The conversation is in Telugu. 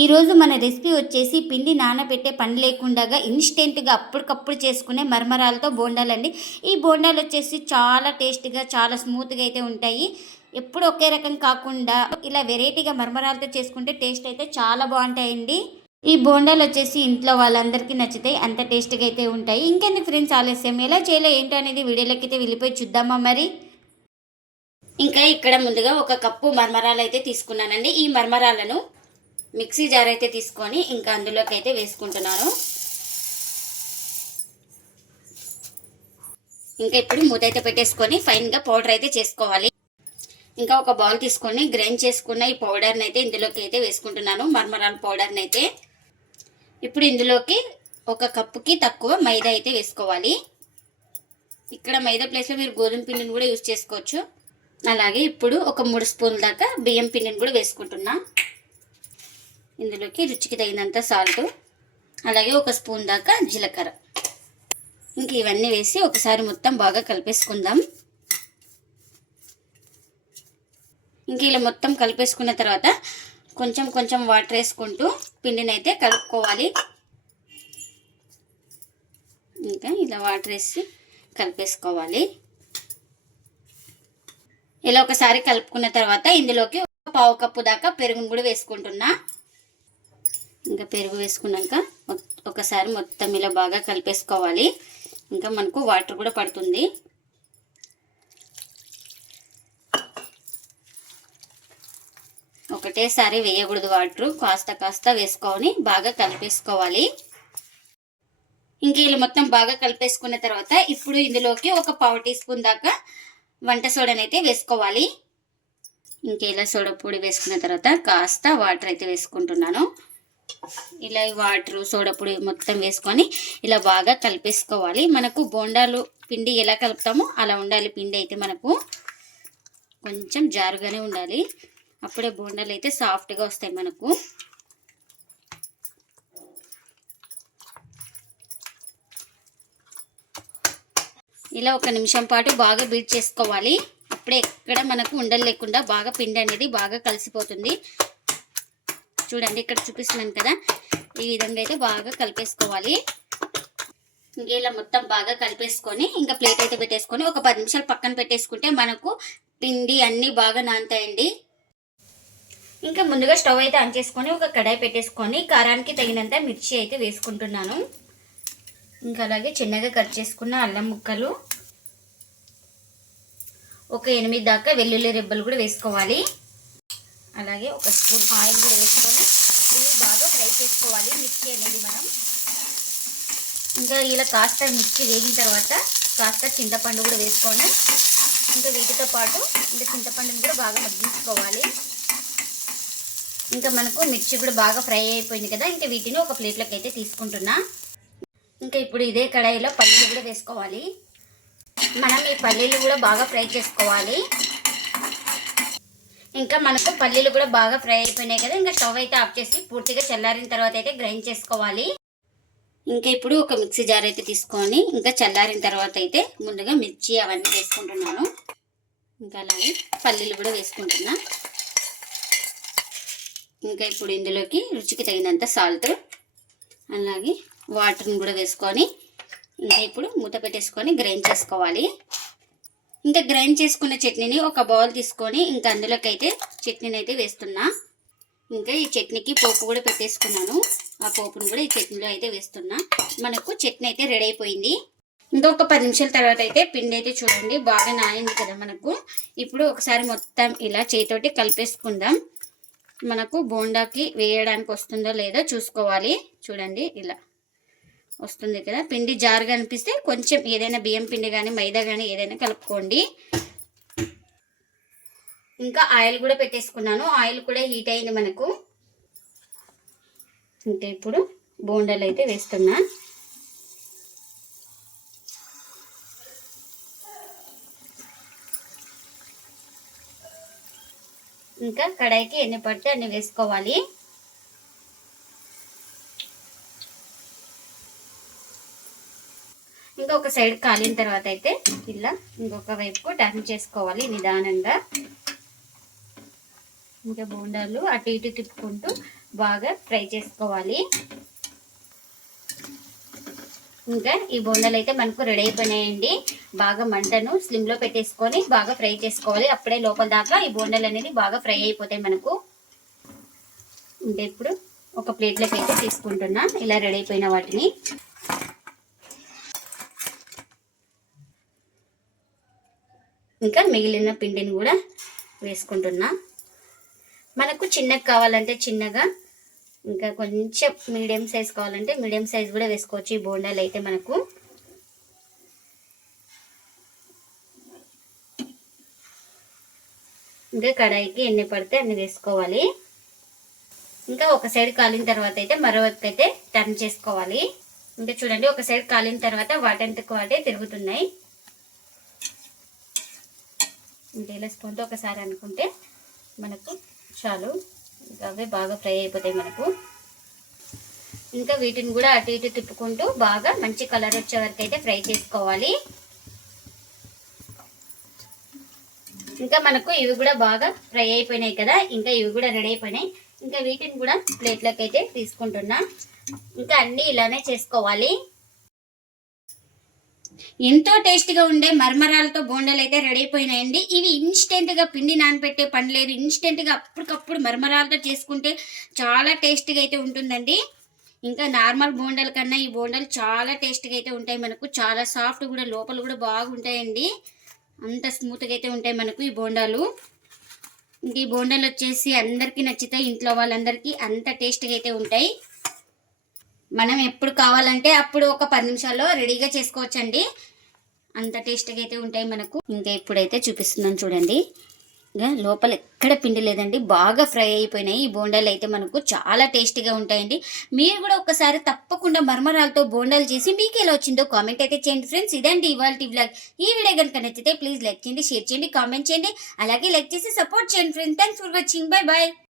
ఈరోజు మన రెసిపీ వచ్చేసి పిండి నానబెట్టే పని లేకుండా ఇన్స్టెంట్గా అప్పటికప్పుడు చేసుకునే మరమరాలతో బోండాలండి. ఈ బోండాలు వచ్చేసి చాలా టేస్ట్గా చాలా స్మూత్గా అయితే ఉంటాయి. ఎప్పుడు ఒకే రకం కాకుండా ఇలా వెరైటీగా మరమరాలతో చేసుకుంటే టేస్ట్ అయితే చాలా బాగుంటాయండి. ఈ బోండాలు వచ్చేసి ఇంట్లో వాళ్ళందరికీ నచ్చుతాయి, అంత టేస్ట్గా అయితే ఉంటాయి. ఇంకెందుకు ఫ్రెండ్స్ ఆలస్యం, ఎలా చేయాలో ఏంటో అనేది వీడియోలోకి అయితే వెళ్ళిపోయి చూద్దామా మరి. ఇంకా ఇక్కడ ముందుగా 1 కప్పు మరమరాలు అయితే తీసుకున్నానండి. ఈ మరమరాలను మిక్సీ జార్ అయితే తీసుకొని ఇంకా అందులోకి అయితే వేసుకుంటున్నాను. ఇంకా ఇప్పుడు మూత అయితే పెట్టేసుకొని ఫైన్గా పౌడర్ అయితే చేసుకోవాలి. ఇంకా ఒక బౌల్ తీసుకొని గ్రైండ్ చేసుకున్న ఈ పౌడర్ని అయితే ఇందులోకి అయితే వేసుకుంటున్నాను, మరమరాల పౌడర్ని అయితే. ఇప్పుడు ఇందులోకి 1 కప్పుకి తక్కువ మైదా అయితే వేసుకోవాలి. ఇక్కడ మైదా ప్లేస్లో మీరు గోధుమ పిండిని కూడా యూజ్ చేసుకోవచ్చు. అలాగే ఇప్పుడు ఒక 3 స్పూన్ల దాకా బియ్యం పిండిని కూడా వేసుకుంటున్నా. ఇందులోకి రుచికి తగినంత సాల్ట్, అలాగే 1 స్పూన్ దాకా జీలకర్ర. ఇంక ఇవన్నీ వేసి ఒకసారి మొత్తం బాగా కలిపేసుకుందాం. ఇంక ఇలా మొత్తం కలిపేసుకున్న తర్వాత కొంచెం కొంచెం వాటర్ వేసుకుంటూ పిండిని అయితే కలుపుకోవాలి. ఇంకా ఇలా వాటర్ వేసి కలిపేసుకోవాలి. ఇలా ఒకసారి కలుపుకున్న తర్వాత ఇందులోకి 1/2 కప్పు దాకా పెరుగును కూడా వేసుకుంటున్నా. ఇంకా పెరుగు వేసుకున్నాక ఒకసారి మొత్తం ఇలా బాగా కలిపేసుకోవాలి. ఇంకా మనకు వాటర్ కూడా పడుతుంది. ఒకటేసారి వేయకూడదు, వాటర్ కాస్త కాస్త వేసుకొని బాగా కలిపేసుకోవాలి. ఇంక ఇలా మొత్తం బాగా కలిపేసుకున్న తర్వాత ఇప్పుడు ఇందులోకి 1/4 టీ స్పూన్ దాకా వంట సోడానైతే వేసుకోవాలి. ఇంకా ఇలా సోడా పొడి వేసుకున్న తర్వాత కాస్త వాటర్ అయితే వేసుకుంటున్నాను. ఇలా వాటర్ సోడా పొడి మొత్తం వేసుకొని ఇలా బాగా కలిపేసుకోవాలి. మనకు బోండాలు పిండి ఎలా కలుపుతామో అలా ఉండాలి. పిండి అయితే మనకు కొంచెం జారుగానే ఉండాలి, అప్పుడే బోండాలు అయితే సాఫ్ట్గా వస్తాయి మనకు. ఇలా 1 నిమిషం పాటు బాగా బీట్ చేసుకోవాలి. అప్పుడే ఎక్కడ మనకు ఉండలు లేకుండా బాగా పిండి అనేది బాగా కలిసిపోతుంది. చూడండి, ఇక్కడ చూపిస్తున్నాను కదా, ఈ విధంగా అయితే బాగా కలిపేసుకోవాలి. ఇలా మొత్తం బాగా కలిపేసుకొని ఇంకా ప్లేట్ అయితే పెట్టేసుకొని ఒక 10 నిమిషాలు పక్కన పెట్టేసుకుంటే మనకు పిండి అన్నీ బాగా నానతాయండి. ఇంకా ముందుగా స్టవ్ అయితే ఆన్ చేసుకొని ఒక కడాయి పెట్టేసుకొని కారానికి తగినంత మిర్చి అయితే వేసుకుంటున్నాను. ఇంకా అలాగే చిన్నగా కట్ చేసుకున్న అల్లం ముక్కలు, ఒక 8 దాకా వెల్లుల్లి రెబ్బలు కూడా వేసుకోవాలి. అలాగే 1 స్పూన్ ఆయిల్ కూడా వేసుకొని ఇవి బాగా ఫ్రై చేసుకోవాలి మిర్చి అనేది మనం. ఇంకా ఇలా కాస్త మిర్చి వేగిన తర్వాత కాస్త చింతపండు కూడా వేసుకొని ఇంకా వీటితో పాటు ఇంకా చింతపండుని కూడా బాగా మగ్గించుకోవాలి. ఇంకా మనకు మిర్చి కూడా బాగా ఫ్రై అయిపోయింది కదా, ఇంకా వీటిని ఒక ప్లేట్లోకి అయితే తీసుకుంటున్నా. ఇంకా ఇప్పుడు ఇదే కడాయిలో పల్లీలు కూడా వేసుకోవాలి. మనం ఈ పల్లీలు కూడా బాగా ఫ్రై చేసుకోవాలి. ఇంకా మనకు పల్లీలు కూడా బాగా ఫ్రై అయిపోయినాయి కదా, ఇంకా స్టవ్ అయితే ఆఫ్ చేసి పూర్తిగా చల్లారిన తర్వాత అయితే గ్రైండ్ చేసుకోవాలి. ఇంకా ఇప్పుడు ఒక మిక్సీ జార్ అయితే తీసుకొని ఇంకా చల్లారిన తర్వాత అయితే ముందుగా మిర్చి అవన్నీ వేసుకుంటున్నాను. ఇంకా అలాగే పల్లీలు కూడా వేసుకుంటున్నా. ఇంకా ఇప్పుడు ఇందులోకి రుచికి తగినంత సాల్ట్, అలాగే వాటర్ని కూడా వేసుకొని ఇంకా ఇప్పుడు మూత పెట్టేసుకొని గ్రైండ్ చేసుకోవాలి. ఇంకా గ్రైండ్ చేసుకున్న చట్నీని ఒక బౌల్ తీసుకొని ఇంకా అందులోకి అయితే చట్నీని అయితే వేస్తున్నా. ఇంకా ఈ చట్నీకి పోపు కూడా పెట్టేసుకున్నాను, ఆ పోపును కూడా ఈ చట్నీలో అయితే వేస్తున్నా. మనకు చట్నీ అయితే రెడీ అయిపోయింది. ఇంకొక 10 నిమిషాల తర్వాత అయితే పిండి అయితే చూడండి బాగా నానింది కదా మనకు. ఇప్పుడు ఒకసారి మొత్తం ఇలా చేతితోటి కలిపేసుకుందాం. మనకు బోండాకి వేయడానికి వస్తుందో లేదో చూసుకోవాలి. చూడండి ఇలా వస్తుంది కదా. పిండి జారుగా అనిపిస్తే కొంచెం ఏదైనా బియ్యం పిండి కానీ మైదా కానీ ఏదైనా కలుపుకోండి. ఇంకా ఆయిల్ కూడా పెట్టేసుకున్నాను, ఆయిల్ కూడా హీట్ అయింది మనకు. ఇంకా ఇప్పుడు బోండాలు అయితే వేస్తున్నా. ఇంకా కడాయికి ఎన్ని పడితే అన్ని వేసుకోవాలి. ఇంకా ఒక సైడ్ కాలిన తర్వాత అయితే ఇలా ఇంకొక వైపుకు టర్న్ చేసుకోవాలి నిదానంగా. ఇంకా బోండాలు అటు ఇటు తిప్పుకుంటూ బాగా ఫ్రై చేసుకోవాలి. ఇంకా ఈ బోండాలు అయితే మనకు రెడీ అయిపోయినాయండి. బాగా మంటను స్లిమ్లో పెట్టేసుకొని బాగా ఫ్రై చేసుకోవాలి. అప్పుడే లోపల దాకా ఈ బోండాలు అనేది బాగా ఫ్రై అయిపోతాయి మనకు. ఇంకా ఇప్పుడు ఒక ప్లేట్లోకి అయితే తీసుకుంటున్నా ఇలా రెడీ అయిపోయిన వాటిని. ఇంకా మిగిలిన పిండిని కూడా వేసుకుంటున్నా. మనకు చిన్నగా కావాలంటే చిన్నగా, ఇంకా కొంచెం మీడియం సైజ్ కావాలంటే మీడియం సైజ్ కూడా వేసుకోవచ్చు ఈ బోండాలు అయితే మనకు. ఇంకా కడాయికి ఎన్ని పడితే అన్ని వేసుకోవాలి. ఇంకా ఒక సైడ్ కాలిన తర్వాత అయితే మరో వైపు అయితే టర్న్ చేసుకోవాలి. ఇంకా చూడండి, ఒక సైడ్ కాలిన తర్వాత వాటంతకు వాటే తిరుగుతున్నాయి. ఇంకా ఇలా స్పూన్తో ఒకసారి అనుకుంటే మనకు చాలు. ఇంకా అవి బాగా ఫ్రై అయిపోతాయి మనకు. ఇంకా వీటిని కూడా అటు ఇటు తిప్పుకుంటూ బాగా మంచి కలర్ వచ్చే వరకు అయితే ఫ్రై చేసుకోవాలి. ఇంకా మనకు ఇవి కూడా బాగా ఫ్రై అయిపోయినాయి కదా, ఇంకా ఇవి కూడా రెడీ అయిపోయినాయి. ఇంకా వీటిని కూడా ప్లేట్లోకి అయితే తీసుకుంటున్నా. ఇంకా అన్నీ ఇలానే చేసుకోవాలి. ఎంతో టేస్టీగా ఉండే మరమరాలతో బోండాలు అయితే రెడీ అయిపోయినాయండి. ఇవి ఇన్స్టెంట్గా పిండి నానబెట్టే పని లేదు. ఇన్స్టెంట్గా అప్పటికప్పుడు మరమరాలతో చేసుకుంటే చాలా టేస్టీగా అయితే ఉంటుందండి. ఇంకా నార్మల్ బోండాల కన్నా ఈ బోండాలు చాలా టేస్టీగా అయితే ఉంటాయి మనకు. చాలా సాఫ్ట్ కూడా, లోపల కూడా బాగుంటాయండి. అంత స్మూత్గా అయితే ఉంటాయి మనకు ఈ బోండాలు. ఇంక ఈ బోండాలు వచ్చేసి అందరికీ నచ్చుతాయి. ఇంట్లో వాళ్ళందరికీ అంత టేస్టీగా అయితే ఉంటాయి. మనం ఎప్పుడు కావాలంటే అప్పుడు ఒక 10 నిమిషాల్లో రెడీగా చేసుకోవచ్చండి. అంత టేస్టీగా అయితే ఉంటాయి మనకు. ఇంకా ఇప్పుడైతే చూపిస్తున్నాను చూడండి. ఇంకా లోపల ఎక్కడ పిండి లేదండి, బాగా ఫ్రై అయిపోయినాయి. ఈ బోండాలు అయితే మనకు చాలా టేస్టీగా ఉంటాయండి. మీరు కూడా ఒకసారి తప్పకుండా మరమరాలతో బోండాలు చేసి మీకు ఎలా వచ్చిందో కామెంట్ అయితే చేయండి ఫ్రెండ్స్. ఇదండి ఇవాల్టి వ్లాగ్. ఈ వీడియో కనుక నచ్చితే ప్లీజ్ లైక్ చేయండి, షేర్ చేయండి, కామెంట్ చేయండి. అలాగే లైక్ చేసి సపోర్ట్ చేయండి friends. Thanks for watching. Bye bye.